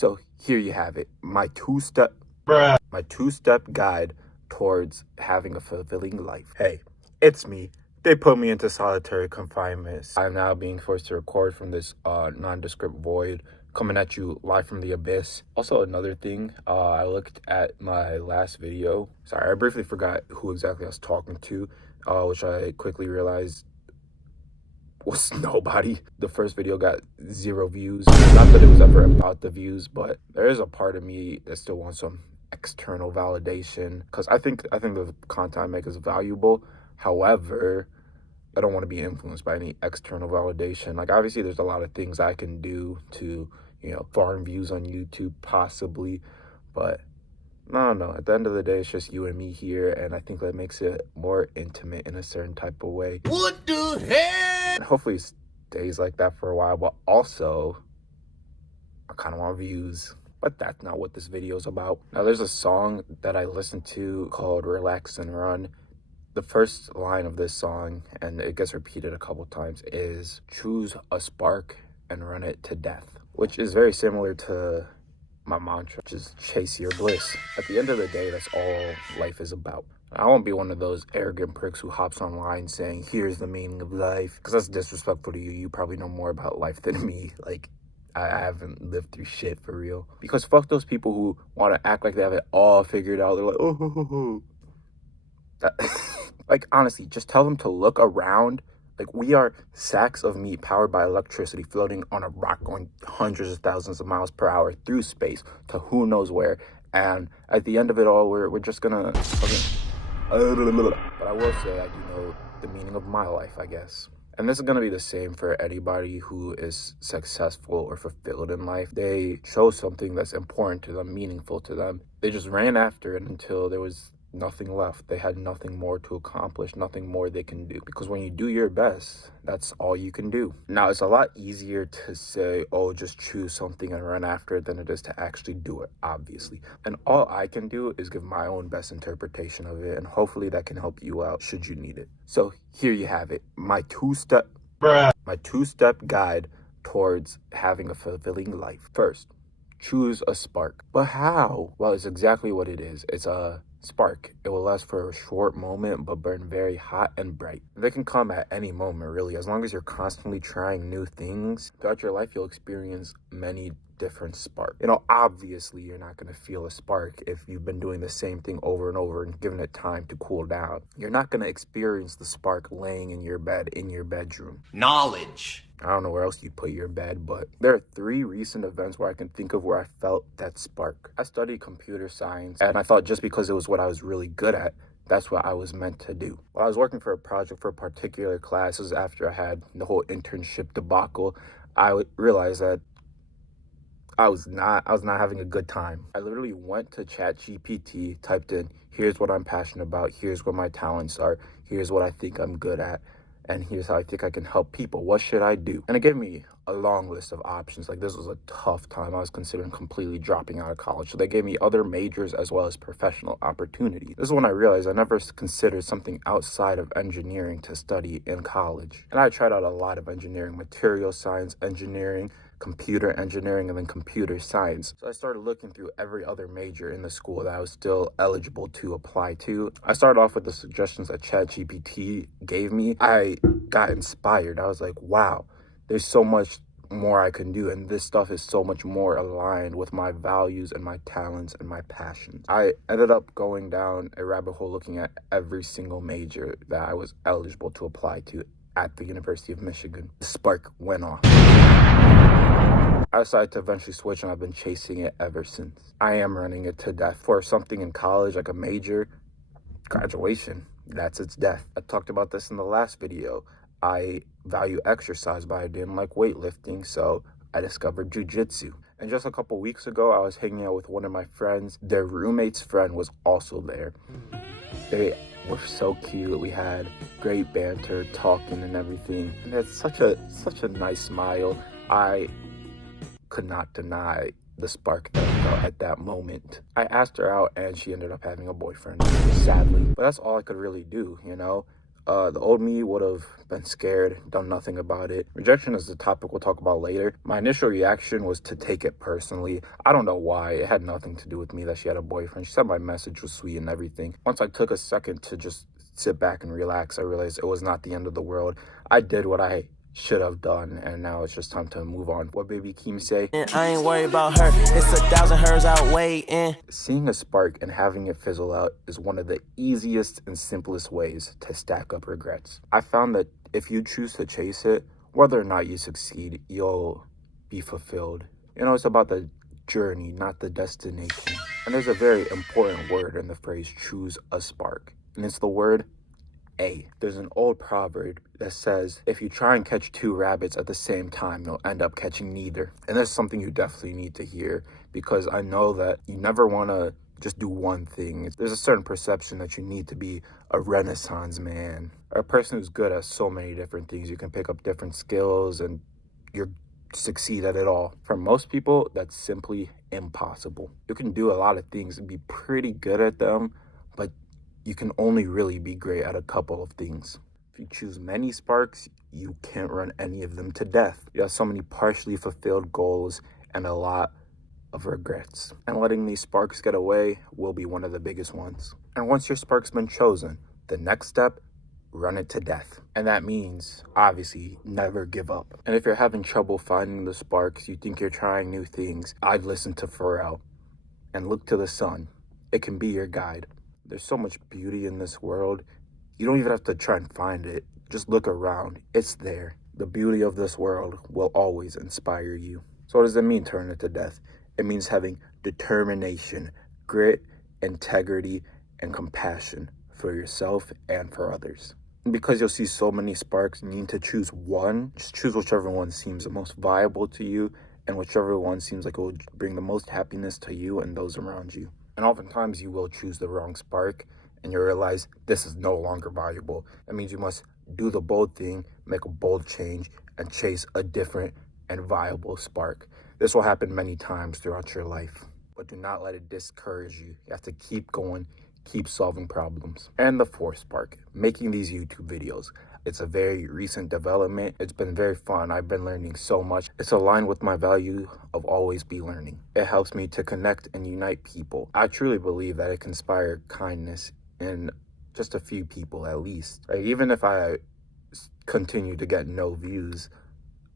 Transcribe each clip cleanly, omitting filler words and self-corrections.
So here you have it, my two-step guide towards having a fulfilling life. Hey, it's me. They put me into solitary confinement. I'm now being forced to record from this nondescript void, coming at you live from the abyss. Also, another thing, I looked at my last video. Sorry, I briefly forgot who exactly I was talking to, which I quickly realized was nobody. The first video got 0 views. Not that it was ever about the views, but there is a part of me that still wants some external validation, because I think the content I make is valuable. However, I don't want to be influenced by any external validation. Like, obviously there's a lot of things I can do to, farm views on YouTube possibly, but no, at the end of the day, it's just you and me here, and I think that makes it more intimate in a certain type of way. What the hell? And hopefully it stays like that for a while, but also I kind of want views. But that's not what this video is about. Now, there's a song that I listened to called Relax and Run. The first line of this song, and it gets repeated a couple times, is choose a spark and run it to death, which is very similar to my mantra, which is chase your bliss. At the end of the day, that's all life is about. I won't be one of those arrogant pricks who hops online saying, here's the meaning of life, because that's disrespectful to you. You probably know more about life than me. Like, I haven't lived through shit for real. Because fuck those people who want to act like they have it all figured out. They're like, oh. Like, honestly, just tell them to look around. Like, we are sacks of meat powered by electricity floating on a rock going hundreds of thousands of miles per hour through space to who knows where. And at the end of it all, we're just gonna... But I will say I do know the meaning of my life, I guess. And this is going to be the same for anybody who is successful or fulfilled in life. They chose something that's important to them, meaningful to them. They just ran after it until there was nothing left. They had nothing more to accomplish, nothing more they can do. Because when you do your best, that's all you can do. Now, it's a lot easier to say, oh, just choose something and run after it than it is to actually do it, obviously. And all I can do is give my own best interpretation of it, and hopefully that can help you out should you need it. So here you have it, my two-step guide towards having a fulfilling life. First, choose a spark. But how? Well, it's exactly what it is. It's a spark. It will last for a short moment but burn very hot and bright. They can come at any moment, really. As long as you're constantly trying new things throughout your life, you'll experience many different sparks. Obviously you're not going to feel a spark if you've been doing the same thing over and over and giving it time to cool down. You're not going to experience the spark laying in your bed in your bedroom. Knowledge. I don't know where else you'd put your bed, but there are 3 recent events where I can think of where I felt that spark. I studied computer science, and I thought just because it was what I was really good at, that's what I was meant to do. While I was working for a project for a particular class, this is after I had the whole internship debacle, I realized that I was not having a good time. I literally went to ChatGPT, typed in, here's what I'm passionate about, here's what my talents are, here's what I think I'm good at, and here's how I think I can help people. What should I do? And it gave me a long list of options. Like, this was a tough time. I was considering completely dropping out of college. So they gave me other majors as well as professional opportunities. This is when I realized I never considered something outside of engineering to study in college. And I tried out a lot of engineering, material science, engineering, computer engineering, and then computer science. So I started looking through every other major in the school that I was still eligible to apply to. I started off with the suggestions that ChatGPT gave me. I got inspired. I was like, wow, there's so much more I can do, and this stuff is so much more aligned with my values and my talents and my passions. I ended up going down a rabbit hole looking at every single major that I was eligible to apply to at the University of Michigan. The spark went off. I decided to eventually switch, and I've been chasing it ever since. I am running it to death. For something in college, like a major, graduation, that's its death. I talked about this in the last video. I value exercise, but I didn't like weightlifting, so I discovered jiu-jitsu. And just a couple weeks ago, I was hanging out with one of my friends. Their roommate's friend was also there. They were so cute. We had great banter, talking and everything. And it's such a nice smile. I could not deny the spark that I felt at that moment. I asked her out, and she ended up having a boyfriend, sadly. But that's all I could really do, The old me would have been scared, done nothing about it. Rejection is the topic we'll talk about later. My initial reaction was to take it personally. I don't know why. It had nothing to do with me that she had a boyfriend. She said my message was sweet and everything. Once I took a second to just sit back and relax, I realized it was not the end of the world. I did what I should have done, and now it's just time to move on. What Baby Keem say? I ain't worried about her. It's 1,000 hers out waiting. Seeing a spark and having it fizzle out is one of the easiest and simplest ways to stack up regrets. I found that if you choose to chase it, whether or not you succeed, you'll be fulfilled. You know, it's about the journey, not the destination. And there's a very important word in the phrase choose a spark, and it's the word A. There's an old proverb that says, if you try and catch two rabbits at the same time, you'll end up catching neither. And that's something you definitely need to hear, because I know that you never want to just do one thing. There's a certain perception that you need to be a Renaissance man, or a person who's good at so many different things. You can pick up different skills and you're succeed at it all. For most people, that's simply impossible. You can do a lot of things and be pretty good at them, but you can only really be great at a couple of things. If you choose many sparks, you can't run any of them to death. You have so many partially fulfilled goals and a lot of regrets. And letting these sparks get away will be one of the biggest ones. And once your spark's been chosen, the next step, run it to death. And that means, obviously, never give up. And if you're having trouble finding the sparks, you think you're trying new things, I'd listen to Pharrell and look to the sun. It can be your guide. There's so much beauty in this world. You don't even have to try and find it. Just look around. It's there. The beauty of this world will always inspire you. So what does it mean, turn it to death? It means having determination, grit, integrity, and compassion for yourself and for others. And because you'll see so many sparks, you need to choose one. Just choose whichever one seems the most viable to you, and whichever one seems like it will bring the most happiness to you and those around you. And oftentimes you will choose the wrong spark and you realize this is no longer valuable. That means you must do the bold thing, make a bold change, and chase a different and viable spark. This will happen many times throughout your life, but do not let it discourage you. You have to keep going, keep solving problems. And the fourth spark, making these YouTube videos. It's a very recent development. It's been very fun. I've been learning so much. It's aligned with my value of always be learning. It helps me to connect and unite people. I truly believe that it can inspire kindness in just a few people at least. Like, even if I continue to get no views,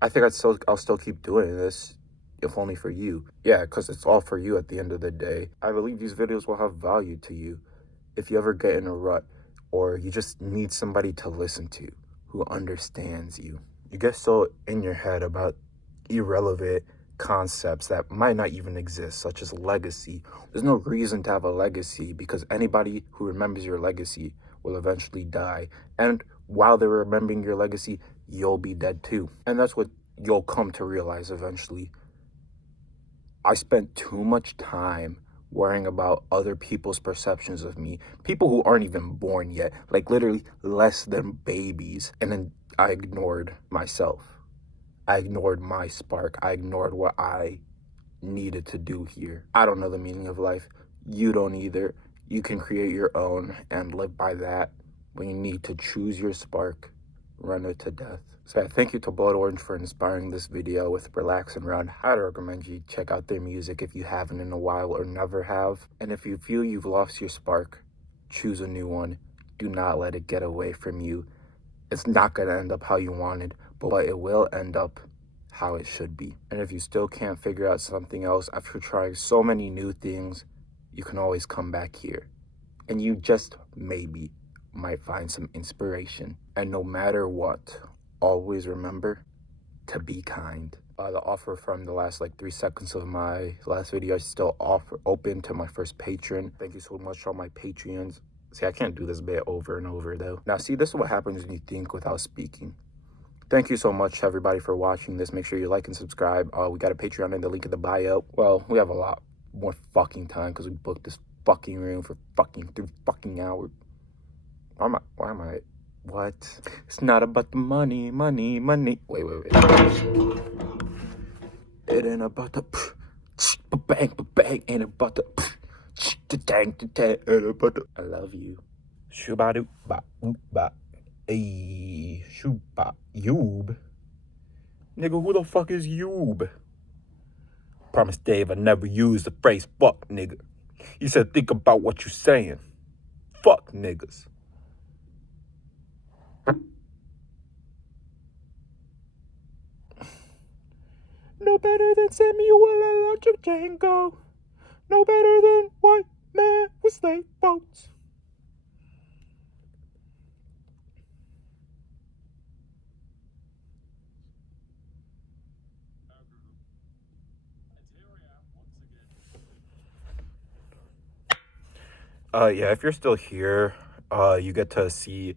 I think I'll still keep doing this, if only for you. Yeah, because it's all for you at the end of the day. I believe these videos will have value to you. If you ever get in a rut, or you just need somebody to listen to who understands you. You get so in your head about irrelevant concepts that might not even exist, such as legacy. There's no reason to have a legacy, because anybody who remembers your legacy will eventually die. And while they're remembering your legacy, you'll be dead too. And that's what you'll come to realize eventually. I spent too much time worrying about other people's perceptions of me, people who aren't even born yet, like literally less than babies. And then I ignored myself. I ignored my spark. I ignored what I needed to do here. I don't know the meaning of life. You don't either. You can create your own and live by that. When you need to choose your spark, run it to death. So thank you to Blood Orange for inspiring this video with Relax and Run. I'd recommend you check out their music if you haven't in a while or never have. And if you feel you've lost your spark, choose a new one. Do not let it get away from you. It's not going to end up how you wanted, but it will end up how it should be. And if you still can't figure out something else after trying so many new things, you can always come back here. And you just maybe might find some inspiration. And no matter what, always remember to be kind. The offer from the last 3 seconds of my last video is still open to my first patron. Thank you so much to all my Patreons. See, I can't do this bit over and over though. Now see, this is what happens when you think without speaking. Thank you so much everybody for watching this. Make sure you like and subscribe. We got a Patreon in the link in the bio. Well, we have a lot more fucking time because we booked this fucking room for fucking 3 fucking hours. Why am I? What? It's not about the money. Wait. It ain't about the bang, ain't about the dang, ain't about the. I love you. Shoo ba doo ba. A Shuba Yube? Nigga, who the fuck is Yube? Promise Dave I never used the phrase fuck, nigga. He said think about what you saying. Fuck niggas. No better than Samuel L. Django. No better than white man with slave boats. Yeah, if you're still here, you get to see